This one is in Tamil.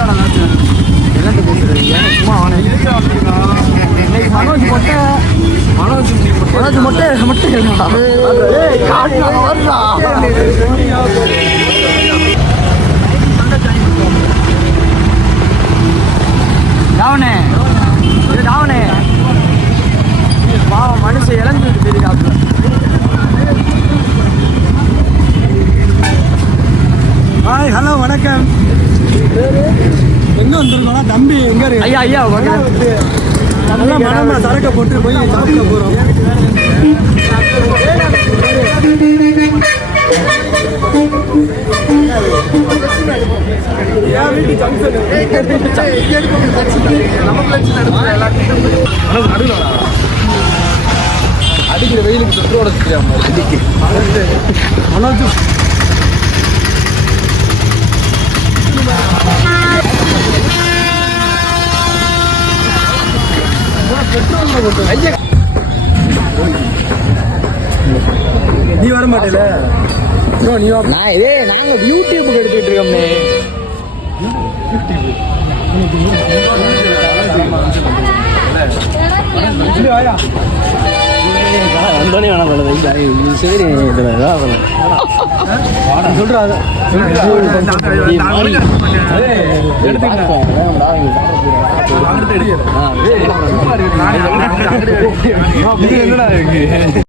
என்னத்த பேசுறது? ஏன் சும்மா மனோஜ் மொட்டை. மனோஜ் மனோஜ் மொட்டை மொட்டை. இது டாவனே பாவம் மனுஷன் இழந்துட்டு தெரியாதுல ஹாய் ஹலோ வணக்கம். எங்க வந்திருக்கோம்னா தம்பி எங்க இருக்கு? ஐயா ஐயா வாங்க நல்லா மனமா சரக்க போட்டு போய் சாப்பிட போறோம். அடிக்கிற வெயிலுக்கு தொற்றோட தெரியாம மனோஜ். நீ வர மாட்டேல நீ நான் இதே நாங்க யூடியூபுக்கு எடுத்துட்டு இருக்கோம்னே வாயா சொல்றா எடுத்துக்கலாம் என்னடா இருக்கு